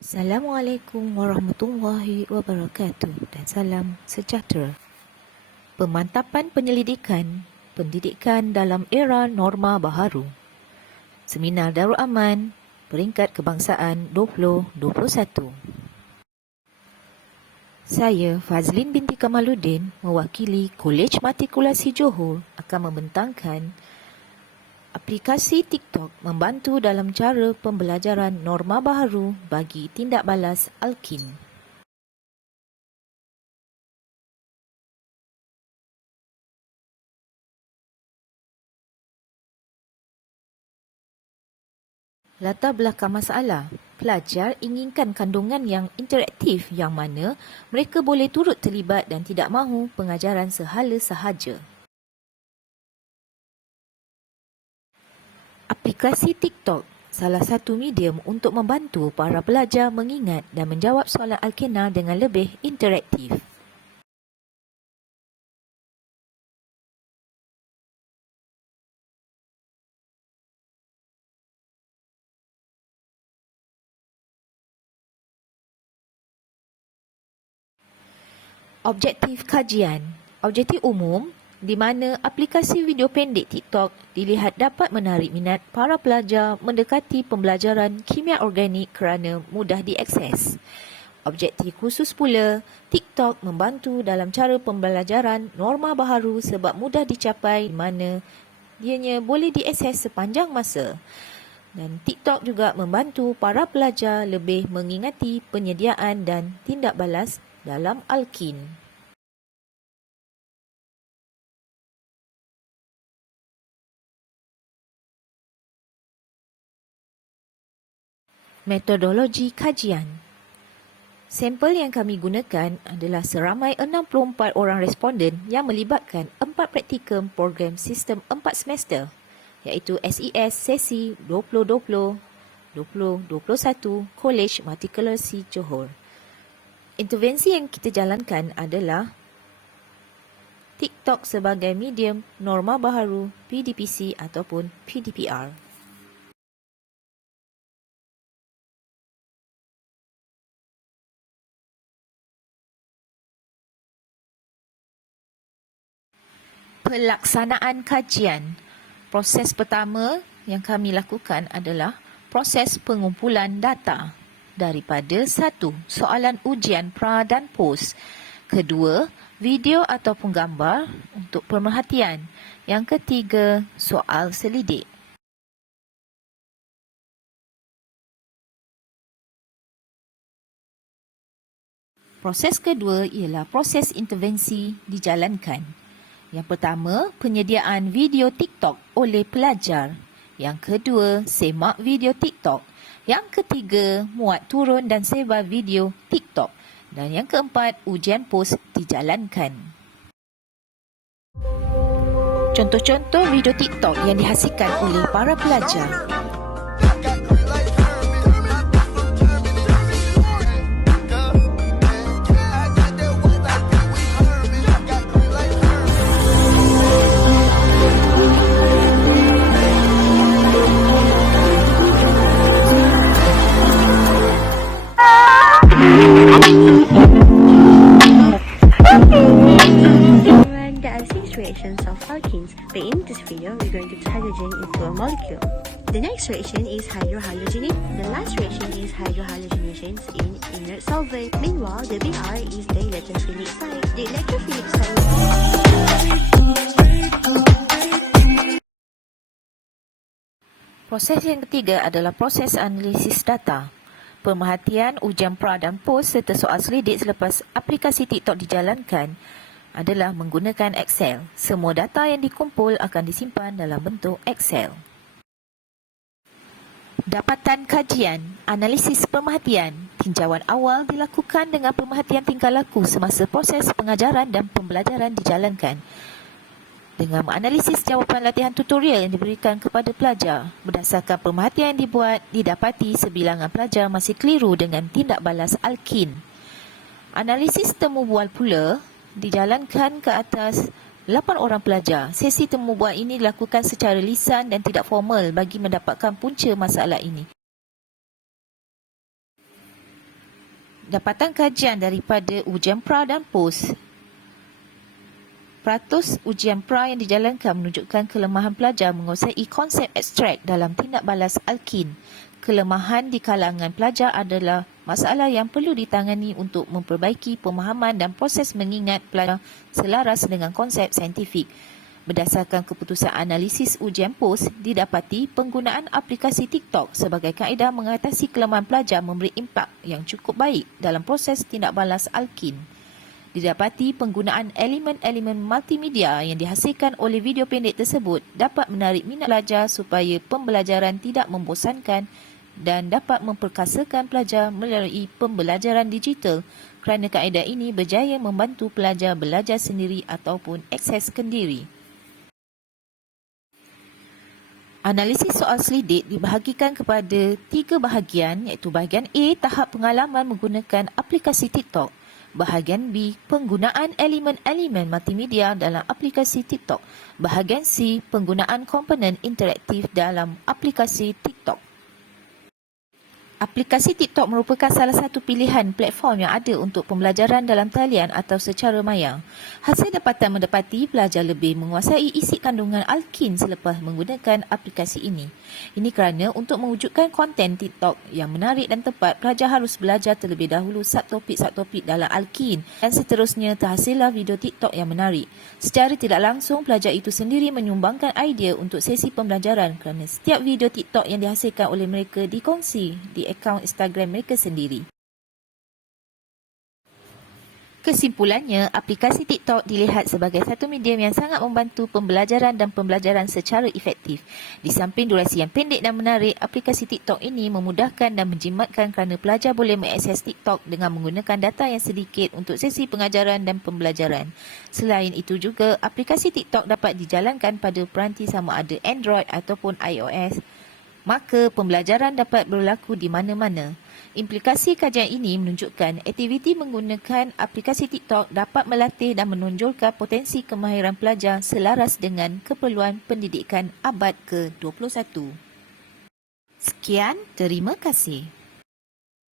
Assalamualaikum warahmatullahi wabarakatuh dan salam sejahtera. Pemantapan penyelidikan pendidikan dalam era norma baharu. Seminar Darul Aman, Peringkat Kebangsaan 2021. Saya Fazlin binti Kamaluddin mewakili Kolej Matrikulasi Johor akan membentangkan aplikasi TikTok membantu dalam cara pembelajaran norma baharu bagi tindak balas Alkin. Latar belakang masalah, pelajar inginkan kandungan yang interaktif yang mana mereka boleh turut terlibat dan tidak mahu pengajaran sehala sahaja. Aplikasi TikTok salah satu medium untuk membantu para pelajar mengingat dan menjawab soalan Alkena dengan lebih interaktif. Objektif kajian. Objektif umum di mana aplikasi video pendek TikTok dilihat dapat menarik minat para pelajar mendekati pembelajaran kimia organik kerana mudah diakses. Objektif khusus pula, TikTok membantu dalam cara pembelajaran norma baharu sebab mudah dicapai di mana ianya boleh diakses sepanjang masa. Dan TikTok juga membantu para pelajar lebih mengingati penyediaan dan tindak balas dalam Alkin. Metodologi kajian. Sampel yang kami gunakan adalah seramai 64 orang responden yang melibatkan 4 praktikum program sistem 4 semester iaitu SES Sesi 2020 2021 Kolej Matrikulasi Johor. Intervensi yang kita jalankan adalah TikTok sebagai medium norma baharu PDPC ataupun PDPR. Pelaksanaan kajian. Proses pertama yang kami lakukan adalah proses pengumpulan data daripada 1. Soalan ujian pra dan pos. 2. Video ataupun gambar untuk pemerhatian. Yang 3. Soal selidik. Proses kedua ialah proses intervensi dijalankan. Yang pertama, penyediaan video TikTok oleh pelajar. Yang kedua, semak video TikTok. Yang ketiga, muat turun dan sebar video TikTok. Dan yang keempat, ujian pos dijalankan. Contoh-contoh video TikTok yang dihasilkan oleh para pelajar. There are 6 reactions of alkenes, but in this video we're going to turn hydrogen into a molecule. The next reaction is hydrohalogenate. The last reaction is hydrohalogenation in inert solvent. Meanwhile, the BR is the electrophilic site. The electrophilic site. Proses yang ketiga adalah proses analisis data. Pemerhatian, ujian pra dan pos serta soal selidik selepas aplikasi TikTok dijalankan adalah menggunakan Excel. Semua data yang dikumpul akan disimpan dalam bentuk Excel. Dapatan kajian, analisis pemerhatian. Tinjauan awal dilakukan dengan pemerhatian tingkah laku semasa proses pengajaran dan pembelajaran dijalankan. Dengan menganalisis jawapan latihan tutorial yang diberikan kepada pelajar. Berdasarkan pemerhatian yang dibuat, didapati sebilangan pelajar masih keliru dengan tindak balas Alkin. Analisis temu bual pula dijalankan ke atas 8 orang pelajar. Sesi temu bual ini dilakukan secara lisan dan tidak formal bagi mendapatkan punca masalah ini. Dapatan kajian daripada ujian pra dan POS. Peratus ujian pra yang dijalankan menunjukkan kelemahan pelajar menguasai konsep abstrak dalam tindak balas alkin. Kelemahan di kalangan pelajar adalah masalah yang perlu ditangani untuk memperbaiki pemahaman dan proses mengingat pelajar selaras dengan konsep saintifik. Berdasarkan keputusan analisis ujian POS, didapati penggunaan aplikasi TikTok sebagai kaedah mengatasi kelemahan pelajar memberi impak yang cukup baik dalam proses tindak balas alkin. Didapati penggunaan elemen-elemen multimedia yang dihasilkan oleh video pendek tersebut dapat menarik minat pelajar supaya pembelajaran tidak membosankan dan dapat memperkasakan pelajar melalui pembelajaran digital kerana kaedah ini berjaya membantu pelajar belajar sendiri ataupun akses kendiri. Analisis soal selidik dibahagikan kepada 3 bahagian iaitu bahagian A, tahap pengalaman menggunakan aplikasi TikTok. Bahagian B, penggunaan elemen-elemen multimedia dalam aplikasi TikTok. Bahagian C, penggunaan komponen interaktif dalam aplikasi TikTok. Aplikasi TikTok merupakan salah satu pilihan platform yang ada untuk pembelajaran dalam talian atau secara maya. Hasil dapatan mendapati pelajar lebih menguasai isi kandungan alkin selepas menggunakan aplikasi ini. Ini kerana untuk mewujudkan konten TikTok yang menarik dan tepat, pelajar harus belajar terlebih dahulu subtopik-subtopik dalam alkin dan seterusnya terhasillah video TikTok yang menarik. Secara tidak langsung, pelajar itu sendiri menyumbangkan idea untuk sesi pembelajaran kerana setiap video TikTok yang dihasilkan oleh mereka dikongsi di akaun Instagram mereka sendiri. Kesimpulannya, aplikasi TikTok dilihat sebagai satu medium yang sangat membantu pembelajaran dan pembelajaran secara efektif. Di samping durasi yang pendek dan menarik, aplikasi TikTok ini memudahkan dan menjimatkan kerana pelajar boleh mengakses TikTok dengan menggunakan data yang sedikit untuk sesi pengajaran dan pembelajaran. Selain itu juga, aplikasi TikTok dapat dijalankan pada peranti sama ada Android ataupun iOS. Maka pembelajaran dapat berlaku di mana-mana. Implikasi kajian ini menunjukkan aktiviti menggunakan aplikasi TikTok dapat melatih dan menonjolkan potensi kemahiran pelajar selaras dengan keperluan pendidikan abad ke-21. Sekian, terima kasih.